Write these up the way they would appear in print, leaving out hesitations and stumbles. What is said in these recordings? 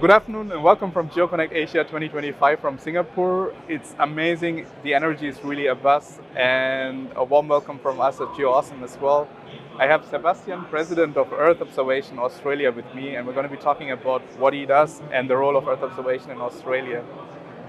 Good afternoon and welcome from Geo Connect Asia 2025 from Singapore. It's amazing. The energy is really a buzz, and a warm welcome from us at Geo Awesome as well. I have Sebastian, President of Earth Observation Australia with me, and we're going to be talking about what he does and the role of Earth observation in Australia.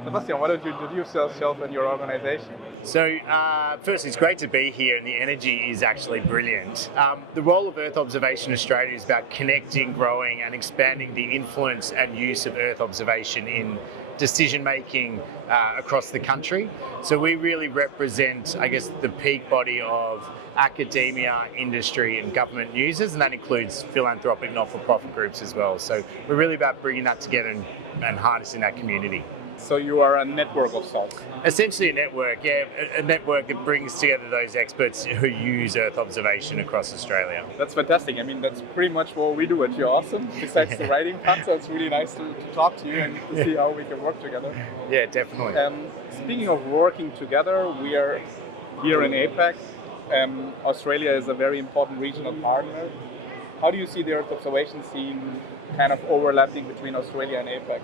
Sebastian, why don't you introduce yourself and your organization? First, it's great to be here, and the energy is actually brilliant. The role of Earth Observation Australia is about connecting, growing, and expanding the influence and use of Earth observation in decision making across the country. So we really represent, I guess, the peak body of academia, industry, and government users, and that includes philanthropic, not-for-profit groups as well. So we're really about bringing that together and harnessing that community. So you are a network of sorts. Essentially a network, yeah, a network that brings together those experts who use Earth observation across Australia. That's fantastic. I mean, that's pretty much what we do at Geo Awesome, besides the writing part, so it's really nice to talk to you and to see how we can work together. Yeah, definitely. Speaking of working together, we are here in APAC. Australia is a very important regional partner. How do you see the Earth observation scene kind of overlapping between Australia and APAC?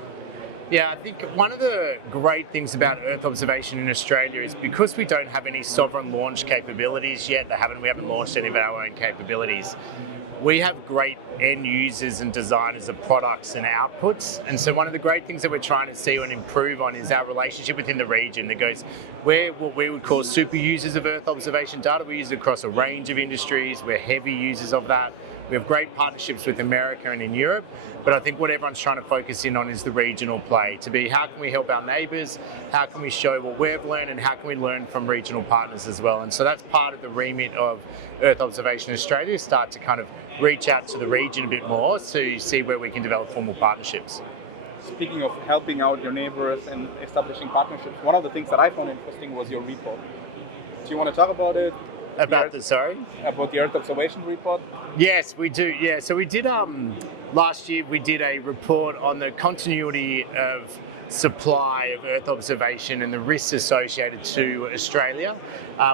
Yeah, I think one of the great things about Earth observation in Australia is because we don't have any sovereign launch capabilities yet, we haven't launched any of our own capabilities. We have great end users and designers of products and outputs. And so one of the great things that we're trying to see and improve on is our relationship within the region that goes, we're what we would call super users of Earth observation data. We use it across a range of industries. We're heavy users of that. We have great partnerships with America and in Europe, but I think what everyone's trying to focus in on is the regional play, to be how can we help our neighbours, how can we show what we've learned, and how can we learn from regional partners as well. And so that's part of the remit of Earth Observation Australia, start to kind of reach out to the region a bit more to see where we can develop formal partnerships. Speaking of helping out your neighbours and establishing partnerships, one of the things that I found interesting was your report. Do you want to talk about it? About the Earth observation report? Yes, we do. Yeah, so we did last year. We did a report on the continuity of supply of Earth observation and the risks associated to Australia.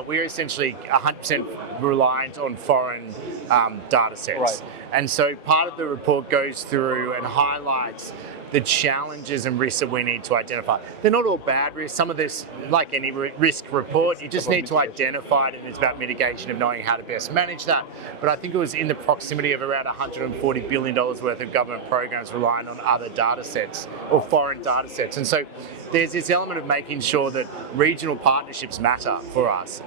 We're essentially 100% reliant on foreign data sets, right. And so part of the report goes through and highlights the challenges and risks that we need to identify. They're not all bad risks. Some of this, like any risk report, you just need to identify it, and it's about mitigation of knowing how to best manage that. But I think it was in the proximity of around $140 billion worth of government programs relying on other data sets or foreign data sets. And so there's this element of making sure that regional partnerships matter for us,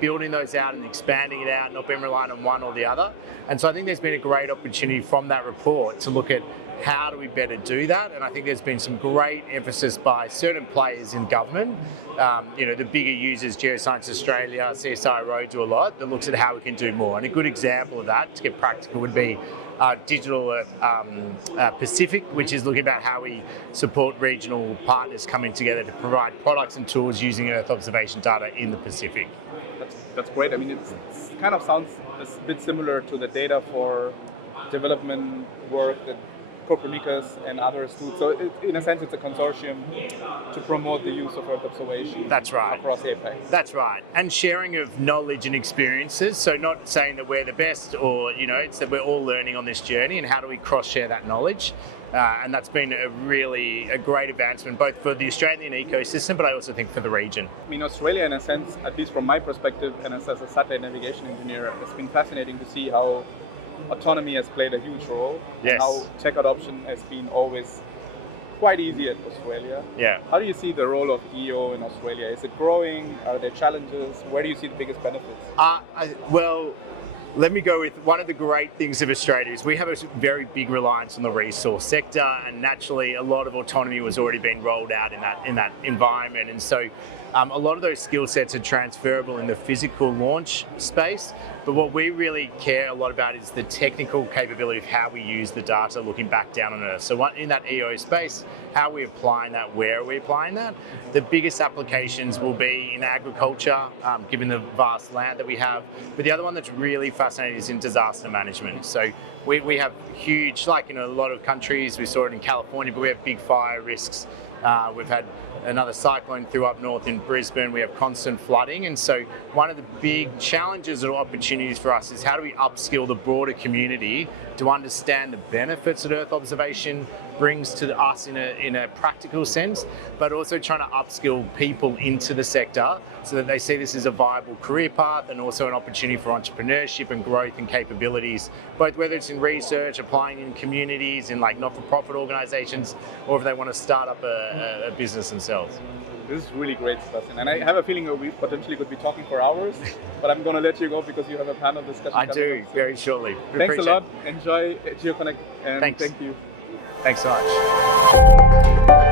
building those out and expanding it out, not being reliant on one or the other. And so I think there's been a great opportunity from that report to look at how do we better do that? And I think there's been some great emphasis by certain players in government. The bigger users, Geoscience Australia, CSIRO do a lot that looks at how we can do more. And a good example of that, to get practical, would be Digital Pacific, which is looking about how we support regional partners coming together to provide products and tools using Earth observation data in the Pacific. That's great. I mean, it kind of sounds a bit similar to the data for development work that Copernicus and others do. So in a sense, it's a consortium to promote the use of Earth observation. That's right. Across APAC. That's right. And sharing of knowledge and experiences. So not saying that we're the best or, it's that we're all learning on this journey and how do we cross-share that knowledge. And that's been a great advancement, both for the Australian ecosystem, but I also think for the region. I mean, Australia, in a sense, at least from my perspective, and as a satellite navigation engineer, it's been fascinating to see how autonomy has played a huge role. Yes. And how tech adoption has been always quite easy at Australia. Yeah. How do you see the role of GEO in Australia? Is it growing? Are there challenges? Where do you see the biggest benefits? Let me go with one of the great things of Australia is we have a very big reliance on the resource sector, and naturally a lot of autonomy was already being rolled out in that environment. And so a lot of those skill sets are transferable in the physical launch space, but what we really care a lot about is the technical capability of how we use the data looking back down on Earth. So in that EO space, how are we applying that, where are we applying that? The biggest applications will be in agriculture, given the vast land that we have, but the other one that's really fascinating is in disaster management. So we have huge, like in a lot of countries, we saw it in California, but we have big fire risks. We've had another cyclone through up north in Brisbane. We have constant flooding. And so one of the big challenges or opportunities for us is how do we upskill the broader community to understand the benefits that Earth observation brings to us in a practical sense, but also trying to upskill people into the sector so that they see this as a viable career path and also an opportunity for entrepreneurship and growth and capabilities, both whether it's in research, applying in communities, in like not-for-profit organizations, or if they want to start up a business themselves. This is really great, Sebastian. And I have a feeling that we potentially could be talking for hours, but I'm going to let you go because you have a panel discussion. I do, very shortly. Thanks a lot. Enjoy Geo Connect, and Thanks. thank you. Thanks so much.